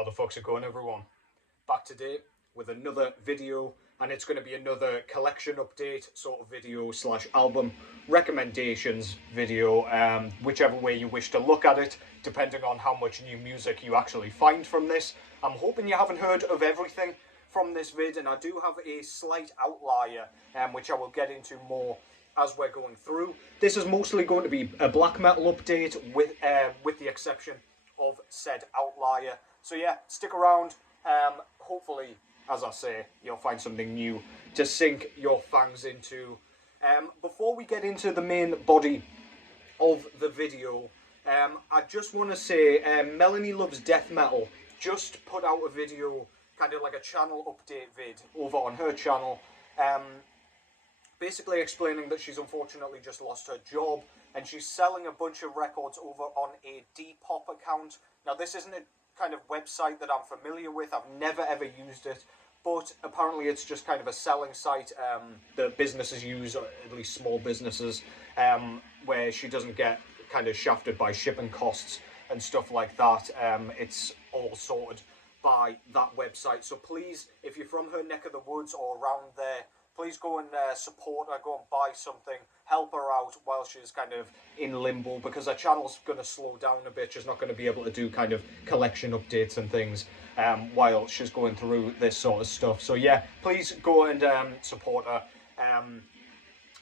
How the fuck's it going, everyone? Back today with another video, and it's going to be another collection update sort of video slash album recommendations video, whichever way you wish to look at it, depending on how much new music you actually find from this. I'm hoping you haven't heard of everything from this vid, and I do have a slight outlier, which I will get into more as we're going through. This is mostly going to be a black metal update with the exception of said outlier. So yeah, stick around. Hopefully, as I say, you'll find something new to sink your fangs into. Before we get into the main body of the video, I just want to say Melanie Loves Death Metal just put out a video, kind of like a channel update vid over on her channel, basically explaining that she's unfortunately just lost her job and she's selling a bunch of records over on a Depop account. Now, this isn't a kind of website that I'm familiar with. I've never ever used it, but apparently it's just kind of a selling site that businesses use, or at least small businesses, where she doesn't get kind of shafted by shipping costs and stuff like that. It's all sorted by that website. So please, if you're from her neck of the woods or around there, please go and support her, go and buy something, help her out while she's kind of in limbo, because her channel's going to slow down a bit. She's not going to be able to do kind of collection updates and things while she's going through this sort of stuff. So yeah, please go and support her.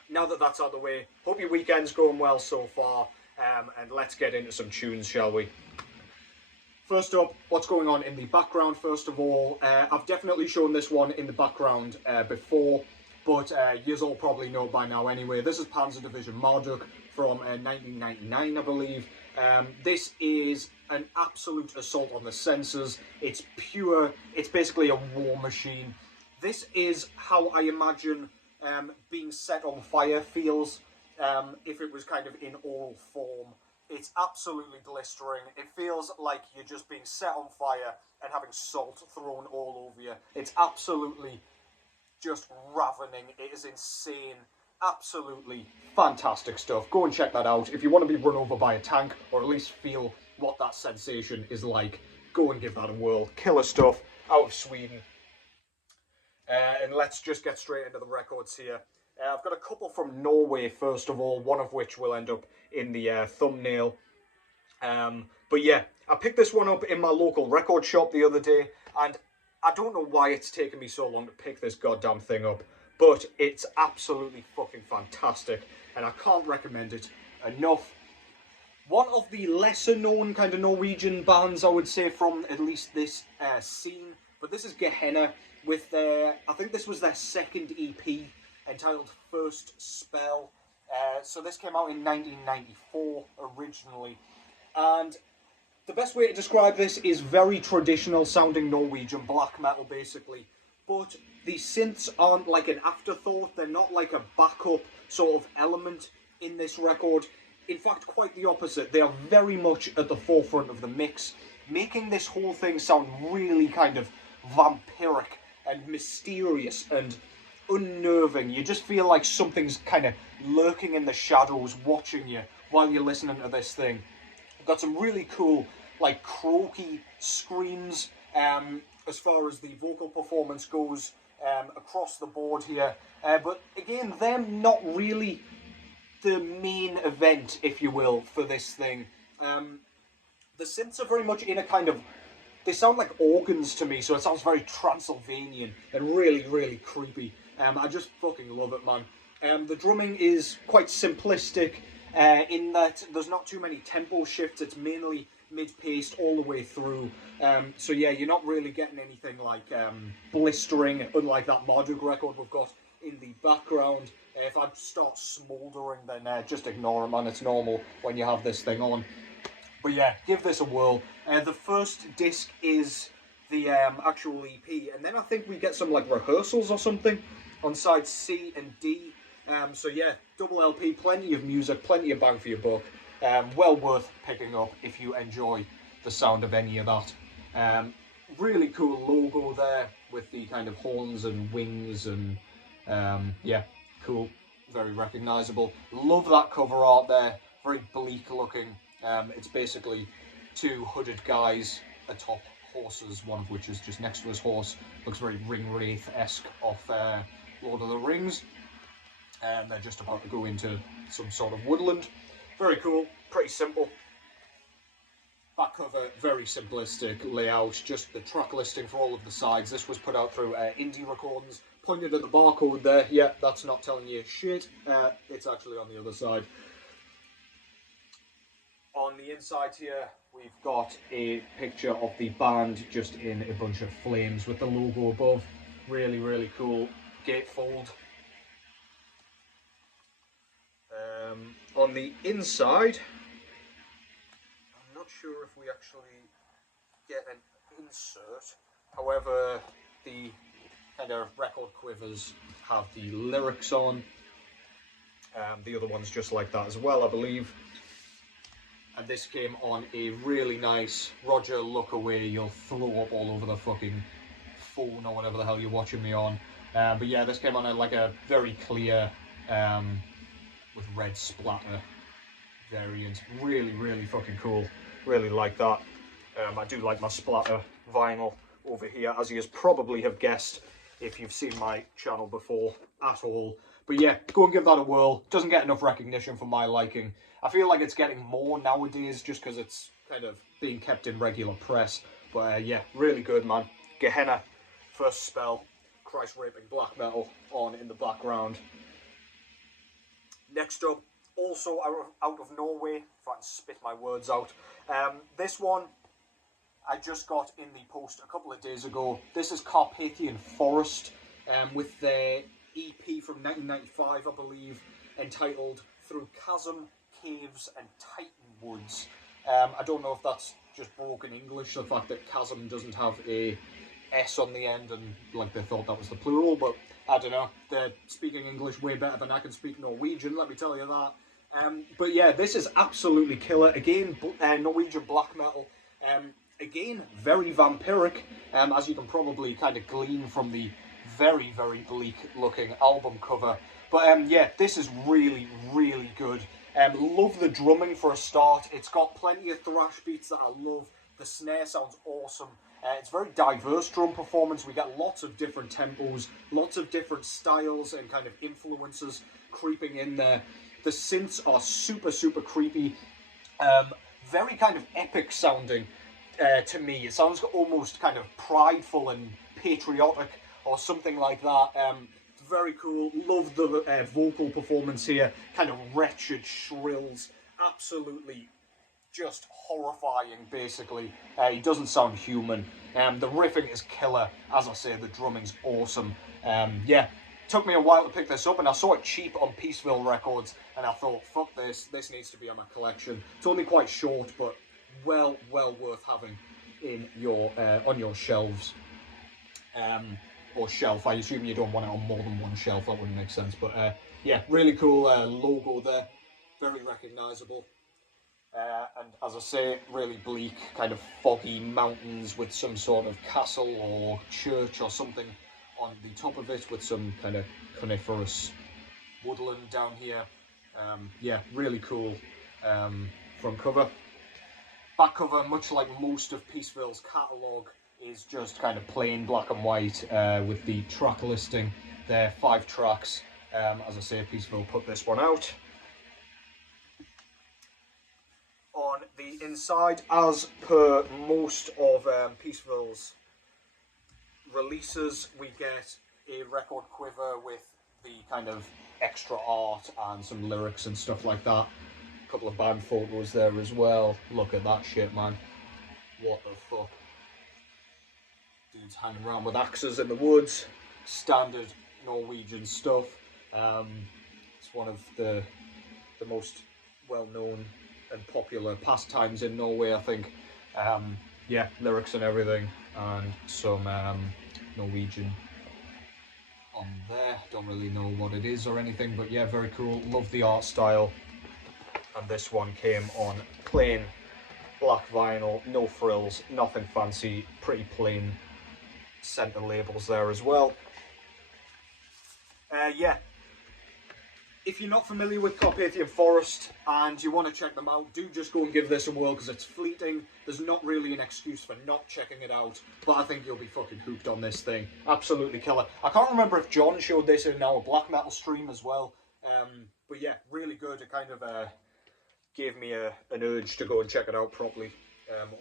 Now that that's out of the way, hope your weekend's going well so far, and let's get into some tunes, shall we? First up, what's going on in the background? First of all, I've definitely shown this one in the background before, but you all probably know by now anyway. This is Panza Division Marduk from 1999, I believe. This is an absolute assault on the senses. It's pure, it's basically a war machine. This is how I imagine being set on fire feels if it was kind of in oral form. It's absolutely blistering. It feels like you're just being set on fire and having salt thrown all over you. It's absolutely just ravening. It is insane. Absolutely fantastic stuff. Go and check that out. If you want to be run over by a tank, or at least feel what that sensation is like, go and give that a whirl. Killer stuff out of Sweden. And let's just get straight into the records here. I've got a couple from Norway, first of all, one of which will end up in the thumbnail. But yeah, I picked this one up in my local record shop the other day, and I don't know why it's taken me so long to pick this goddamn thing up, but it's absolutely fucking fantastic, and I can't recommend it enough. One of the lesser known kind of Norwegian bands, I would say, from at least this scene, but this is Gehenna with their, I think this was their second EP, entitled First Spell. So this came out in 1994 originally, and the best way to describe this is very traditional sounding Norwegian black metal basically, but the synths aren't like an afterthought. They're not like a backup sort of element in this record. In fact, quite the opposite. They are very much at the forefront of the mix, making this whole thing sound really kind of vampiric and mysterious and unnerving. You just feel like something's kind of lurking in the shadows watching you while you're listening to this thing. Got some really cool, like, croaky screams as far as the vocal performance goes across the board here. But again, them not really the main event, if you will, for this thing. The synths are very much in a kind of, they sound like organs to me, so it sounds very Transylvanian and really, really creepy. I just fucking love it, man. The drumming is quite simplistic in that there's not too many tempo shifts. It's mainly mid-paced all the way through. So yeah, you're not really getting anything like blistering, unlike that Marduk record we've got in the background. If I start smouldering, then just ignore it, man. It's normal when you have this thing on. But yeah, give this a whirl. The first disc is the actual EP, and then I think we get some like rehearsals or something on side C and D. So yeah, double LP, plenty of music, plenty of bang for your buck. Well worth picking up if you enjoy the sound of any of that. Really cool logo there with the kind of horns and wings, and yeah, cool, very recognisable. Love that cover art there, very bleak looking. It's basically two hooded guys atop horses, one of which is just next to his horse. Looks very Ring Wraith-esque off Lord of the Rings. And they're just about to go into some sort of woodland. Very cool, pretty simple. Back cover, very simplistic layout, just the track listing for all of the sides. This was put out through Indie Recordings. Pointed at the barcode there, yeah, that's not telling you shit. It's actually on the other side. On the inside here, we've got a picture of the band just in a bunch of flames with the logo above. Really, really cool gatefold. On the inside, I'm not sure if we actually get an insert. However, the kind of record quivers have the lyrics on. The other one's just like that as well, I believe. And this came on a really nice Roger look away, you'll throw up all over the fucking phone or whatever the hell you're watching me on. But yeah, this came on a very clear with red splatter variant. Really, really fucking cool. Really like that. I do like my splatter vinyl over here, as you probably have guessed if you've seen my channel before at all. But yeah, go and give that a whirl. Doesn't get enough recognition for my liking. I feel like it's getting more nowadays just because it's kind of being kept in regular press. But yeah, really good, man. Gehenna, first spell, Christ-raping black metal on in the background. Next up, also out of Norway, if I can spit my words out. This one I just got in the post a couple of days ago. This is Carpathian Forest with their EP from 1995, I believe, entitled Through Chasm, Caves and Titan Woods. I don't know if that's just broken English, the fact that chasm doesn't have a S on the end and like they thought that was the plural, but I don't know. They're speaking English way better than I can speak Norwegian, let me tell you that. But yeah, this is absolutely killer. Again, Norwegian black metal. Again, very vampiric, as you can probably kind of glean from the very, very bleak looking album cover. But yeah, this is really, really good. Love the drumming for a start. It's got plenty of thrash beats that I love. The snare sounds awesome. It's very diverse drum performance. We get lots of different tempos, lots of different styles and kind of influences creeping in there. The synths are super, super creepy. Very kind of epic sounding to me. It sounds almost kind of prideful and patriotic or something like that. Very cool. Love the vocal performance here. Kind of wretched shrills. Absolutely just horrifying, basically. He doesn't sound human. The riffing is killer. As I say, the drumming's awesome. Yeah, took me a while to pick this up, and I saw it cheap on Peaceville Records, and I thought, fuck this. This needs to be on my collection. It's only quite short, but well worth having in your on your shelves. Or shelf. I assume you don't want it on more than one shelf. That wouldn't make sense. But yeah, really cool logo there. Very recognisable. And as I say, really bleak, kind of foggy mountains with some sort of castle or church or something on the top of it with some kind of coniferous woodland down here. Yeah, really cool front cover. Back cover, much like most of Peaceville's catalogue, is just kind of plain black and white with the track listing there, 5 tracks. As I say, Peaceville put this one out. On the inside, as per most of Peaceville's releases, we get a record quiver with the kind of extra art and some lyrics and stuff like that. A couple of band photos there as well. Look at that shit, man. What the fuck? Dudes hanging around with axes in the woods. Standard Norwegian stuff. It's one of the most well-known and popular pastimes in Norway, I think. Yeah, lyrics and everything, and some Norwegian on there. Don't really know what it is or anything, but yeah, very cool. Love the art style. And this one came on plain black vinyl, no frills, nothing fancy, pretty plain center labels there as well. Yeah, if you're not familiar with Carpathian Forest and you want to check them out, do just go and give this a whirl because it's fleeting. There's not really an excuse for not checking it out, but I think you'll be fucking hooked on this thing. Absolutely killer. I can't remember if John showed this in our black metal stream as well, but yeah, really good. It kind of gave me an urge to go and check it out properly,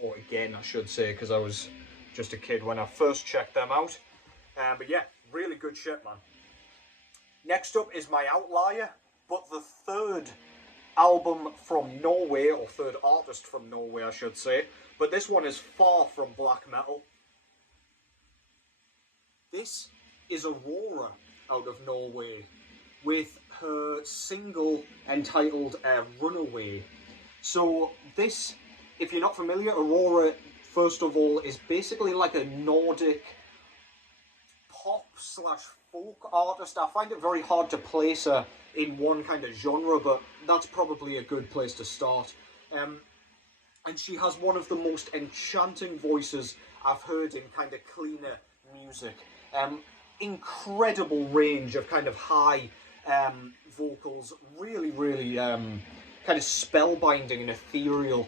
or again I should say, because I was just a kid when I first checked them out. But yeah, really good shit, man. Next up is my outlier, but the third album from Norway, or third artist from Norway, I should say. But this one is far from black metal. This is Aurora out of Norway, with her single entitled Runaway. So this, if you're not familiar, Aurora, first of all, is basically like a Nordic pop/folk artist. I find it very hard to place her in one kind of genre, but that's probably a good place to start. And she has one of the most enchanting voices I've heard in kind of cleaner music. Incredible range of kind of high vocals, really, really kind of spellbinding and ethereal.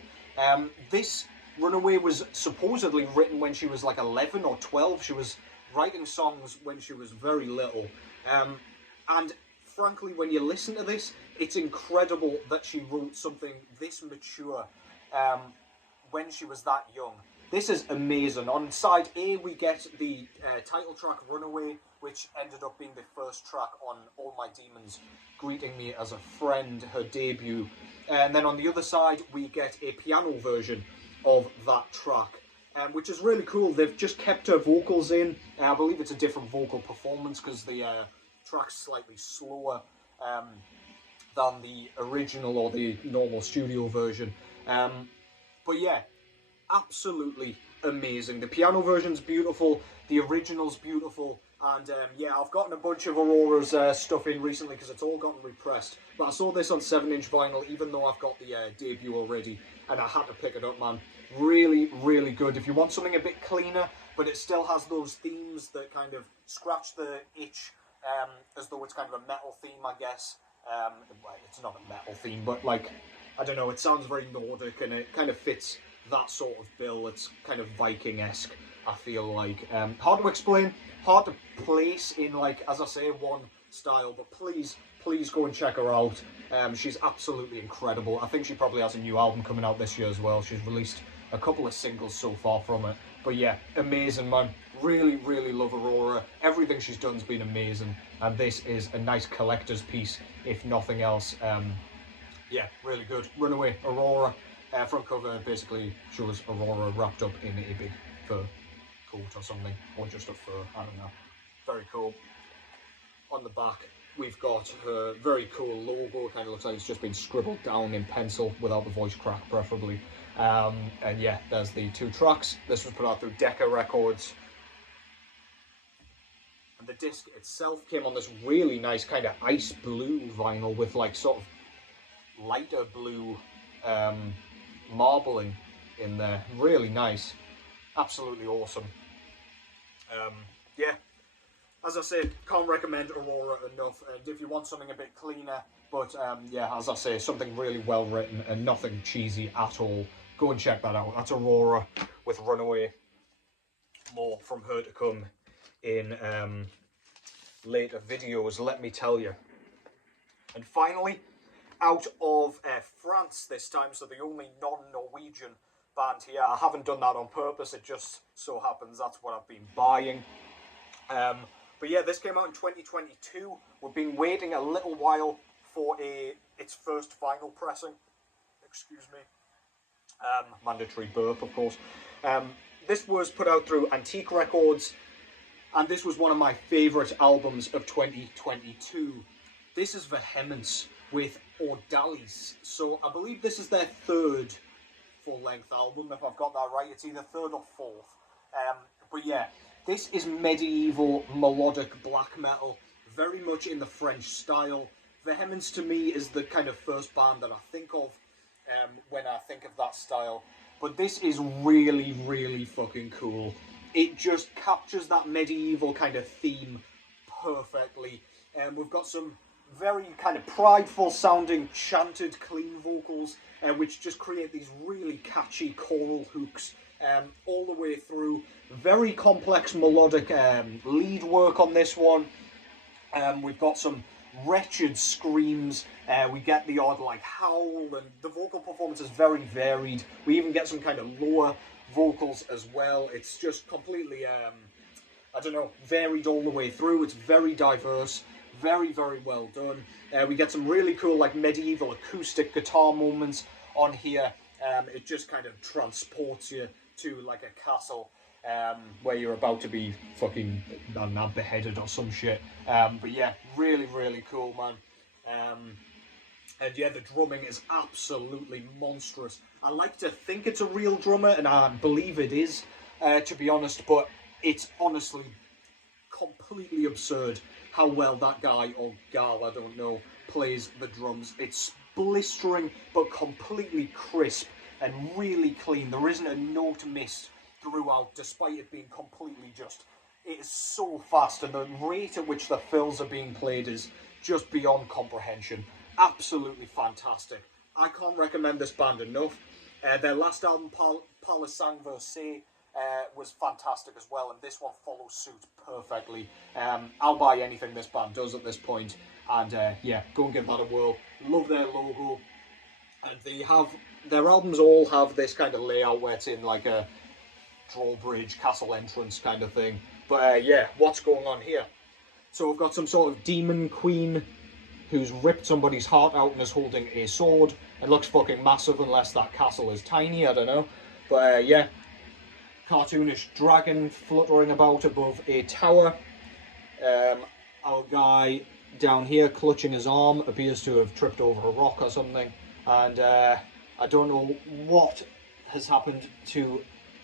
This Runaway was supposedly written when she was like 11 or 12. She was writing songs when she was very little, and frankly, when you listen to this, it's incredible that she wrote something this mature when she was that young. This is amazing. On side A, we get the title track Runaway, which ended up being the first track on All My Demons, Greeting Me as a Friend, her debut. And then on the other side, we get a piano version of that track, which is really cool. They've just kept her vocals in. I believe it's a different vocal performance because the track's slightly slower than the original or the normal studio version. But yeah, absolutely amazing. The piano version's beautiful, the original's beautiful, and yeah, I've gotten a bunch of Aurora's stuff in recently because it's all gotten repressed. But I saw this on 7-inch vinyl, even though I've got the debut already, and I had to pick it up, man. Really, really good. If you want something a bit cleaner, but it still has those themes that kind of scratch the itch, as though it's kind of a metal theme, I guess. Well, it's not a metal theme, but like, I don't know, it sounds very Nordic, and it kind of fits that sort of bill. It's kind of Viking-esque, I feel like. Hard to explain, hard to place in, like, as I say, one style, but please go and check her out. She's absolutely incredible. I think she probably has a new album coming out this year as well. She's released a couple of singles so far from it. But yeah, amazing, man. Really, really love Aurora. Everything she's done's been amazing, and this is a nice collector's piece, if nothing else. Yeah, really good. Runaway, Aurora. Front cover basically shows Aurora wrapped up in a big fur coat or something, or just a fur, I don't know. Very cool. On the back, we've got her very cool logo. Kind of looks like it's just been scribbled down in pencil without the voice crack, preferably. And yeah, there's the two tracks. This was put out through Decca Records. And the disc itself came on this really nice kind of ice blue vinyl with like sort of lighter blue marbling in there. Really nice. Absolutely awesome. Yeah. As I said, can't recommend Aurora enough, and if you want something a bit cleaner, but yeah, as I say, something really well written and nothing cheesy at all, go and check that out. That's Aurora with Runaway. More from her to come in later videos, let me tell you. And finally, out of France this time, so the only non-Norwegian band here. I haven't done that on purpose, it just so happens that's what I've been buying. But yeah, this came out in 2022. We've been waiting a little while for its first vinyl pressing. Excuse me. Mandatory burp, of course. This was put out through Antique Records, and this was one of my favourite albums of 2022. This is Véhémence with Ordalies. So I believe this is their third full-length album, if I've got that right. It's either third or fourth. But yeah, this is medieval melodic black metal, very much in the French style. Véhémence to me is the kind of first band that I think of when I think of that style. But this is really, really fucking cool. It just captures that medieval kind of theme perfectly. We've got some very kind of prideful sounding, chanted, clean vocals, which just create these really catchy choral hooks all the way through. Very complex melodic lead work on this one. We've got some wretched screams, we get the odd like howl, and the vocal performance is very varied. We even get some kind of lower vocals as well. It's just completely, I don't know, varied all the way through. It's very diverse, very, very well done. We get some really cool like medieval acoustic guitar moments on here. It just kind of transports you to like a castle where you're about to be fucking, I don't know, beheaded or some shit. But yeah, really, really cool, man. And yeah, the drumming is absolutely monstrous. I like to think it's a real drummer, and I believe it is, to be honest, but it's honestly completely absurd how well that guy, or gal, I don't know, plays the drums. It's blistering, but completely crisp and really clean. There isn't a note missed throughout, despite it being completely just, it is so fast, and the rate at which the fills are being played is just beyond comprehension. Absolutely fantastic. I can't recommend this band enough. Their last album, Panza Division, was fantastic as well, and this one follows suit perfectly. I'll buy anything this band does at this point, and yeah, go and give that a whirl. Love their logo, and they have, their albums all have this kind of layout where it's in like a drawbridge, castle entrance kind of thing. But yeah, what's going on here? So we've got some sort of demon queen who's ripped somebody's heart out and is holding a sword. It looks fucking massive unless that castle is tiny, I don't know. But yeah, cartoonish dragon fluttering about above a tower. Our guy down here clutching his arm appears to have tripped over a rock or something. And I don't know what has happened to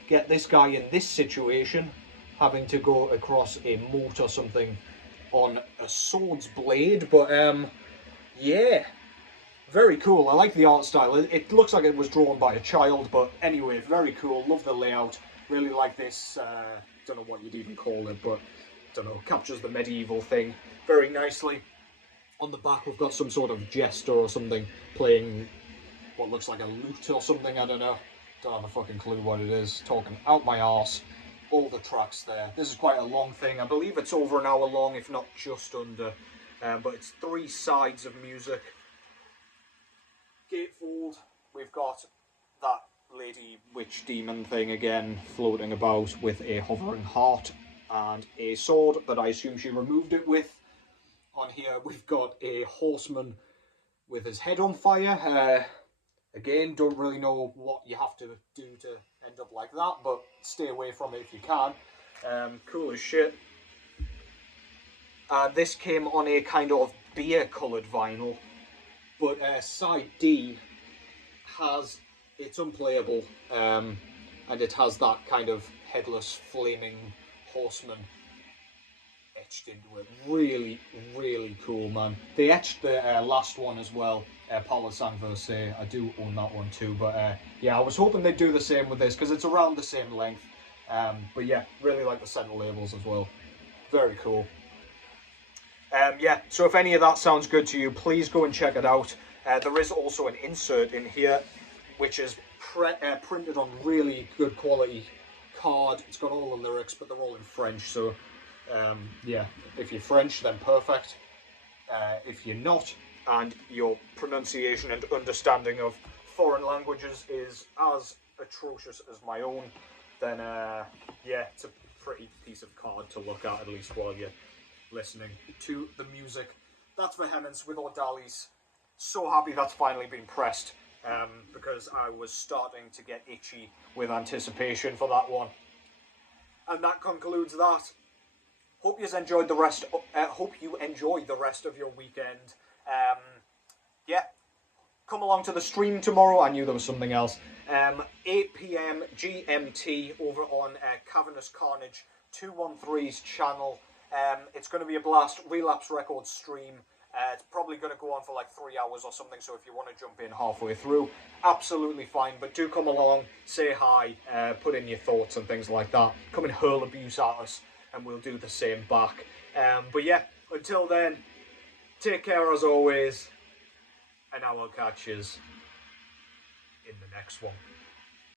get this guy in this situation, having to go across a moat or something on a sword's blade, but yeah, very cool. I like the art style. It looks like it was drawn by a child, but anyway, very cool. Love the layout. Really like this, don't know what you'd even call it, but don't know, captures the medieval thing very nicely. On the back we've got some sort of jester or something playing what looks like a lute or something, I don't know. Don't have a fucking clue what it is. Talking out my arse. All the tracks there. This is quite a long thing. I believe it's over an hour long, if not just under. But it's 3 sides of music. Gatefold. We've got that lady witch demon thing again, floating about with a hovering heart and a sword that I assume she removed it with. On here we've got a horseman with his head on fire. Again, don't really know what you have to do to end up like that, but stay away from it if you can. Cool as shit. This came on a kind of beer-coloured vinyl, but side D has, it's unplayable, and it has that kind of headless, flaming horseman etched into it. Really, really cool, man. They etched the last one as well, Panza Division. I do own that one too, but yeah, I was hoping they'd do the same with this because it's around the same length. But yeah, really like the centre labels as well. Very cool. Yeah, so if any of that sounds good to you, please go and check it out. There is also an insert in here, which is printed on really good quality card. It's got all the lyrics, but they're all in French, so yeah, if you're French, then perfect. If you're not, and your pronunciation and understanding of foreign languages is as atrocious as my own, then yeah, it's a pretty piece of card to look at least while you're listening to the music. That's Véhémence with Ordalies. So happy that's finally been pressed, because I was starting to get itchy with anticipation for that one. And that concludes that. Hope you enjoyed the rest. Hope you enjoy the rest of your weekend. Yeah, come along to the stream tomorrow. I knew there was something else. 8 PM GMT over on Cavernous Carnage 213's channel. It's going to be a blast. Relapse Records stream. It's probably going to go on for like 3 hours or something, so if you want to jump in halfway through, absolutely fine. But do come along, say hi, put in your thoughts and things like that. Come and hurl abuse at us, and we'll do the same back. But yeah, until then, Take care as always, and I will catch you in the next one.